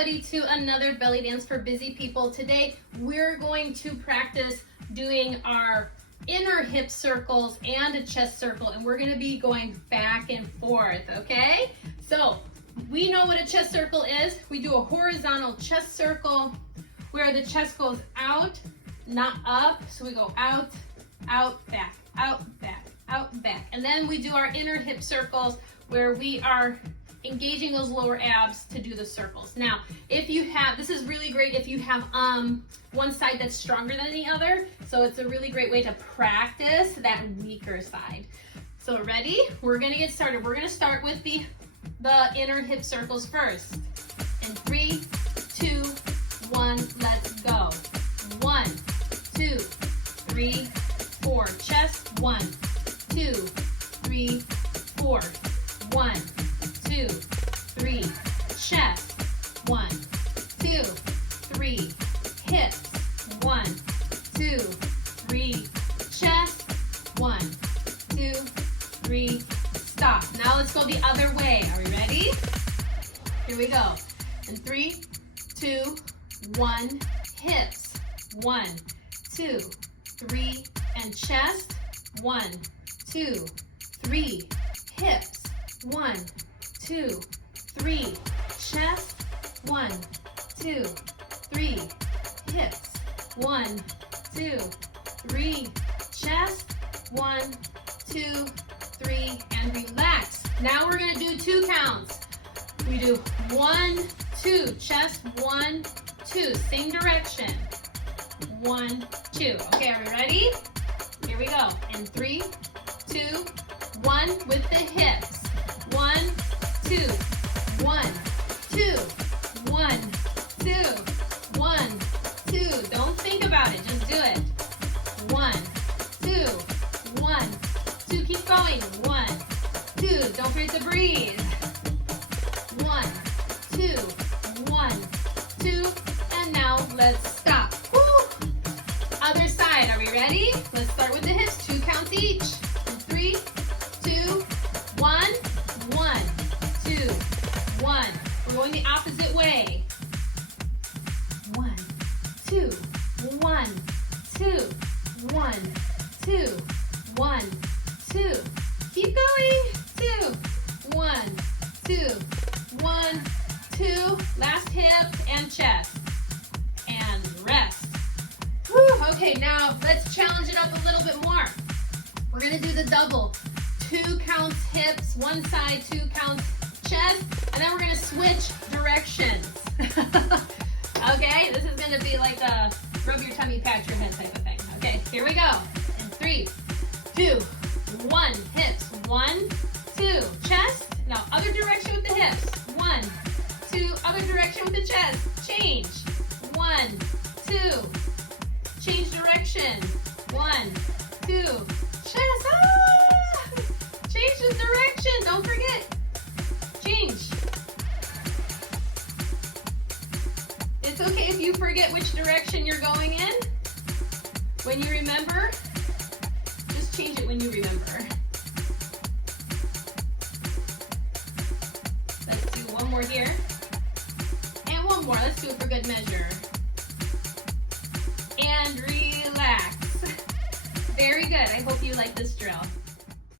everybody to another belly dance for busy people. Today we're going to practice doing our inner hip circles and a chest circle, and we're going to be going back and forth, okay? So we know what a chest circle is. We do a horizontal chest circle where the chest goes out, not up. So we go out, out, back, out, back, out, back. And then we do our inner hip circles where we are engaging those lower abs to do the circles. Now, if you have, this is really great if you have one side that's stronger than the other. So it's a really great way to practice that weaker side. So ready? We're gonna get started. We're gonna start with the inner hip circles first. In 3, 2, 1, let's go. 1, 2, 3, 4. Chest. 1, 2, 3, 4. 1, 2, 3. Chest. 1, 2, 3. Hips. 1, 2, 3. Chest. 1, 2, 3. Stop. Now let's go the other way. Are we ready? Here we go. In 3, 2, 1. Hips. 1, 2, 3. And chest. 1, 2, 3. Hips. 1, 2, 3. Chest. 1, 2, 3. Hips. 1, 2, 3. Chest. 1, 2, 3. And relax. Now we're going to do 2 counts. We do 1, 2. Chest. 1, 2. Same direction. 1, 2. Okay, are we ready? Here we go. In 3, 2, 1 with the hips. 1, 2, 1, 2, 1, 2, 1, 2. Don't think about it, just do it. 1, 2, 1, 2. Keep going. 1, 2. Don't forget to breathe. 1, 2, 1, 2. And now let's stop. Woo! Other side. Are we ready? Let's start with the hips. 2 counts each. 3, 2, 1, 1, 2, 1. We're going the opposite way. 1, 2, 1, 2, 1, 2, 1, 2. Keep going. 2, 1, 2, 1, 2. Last hip and chest. And rest. Whew. Okay, now let's challenge it up a little bit more. We're gonna do the double. 2 counts hips, 1 side, 2 counts chest, and then we're gonna switch directions. Okay, this is gonna be like a rub your tummy, pat your head type of thing. Okay, here we go. In 3, 2, 1, hips, 1, 2, chest. Now other direction with the hips. 1, 2, other direction with the chest. Change. 1, 2. Change direction. 1, 2. Chest. Ah! Change the direction. Don't forget. Change. It's okay if you forget which direction you're going in. When you remember, just change it when you remember. Let's do one more here. And one more. Let's do it for good measure. And relax. Very good. I hope you like this drill.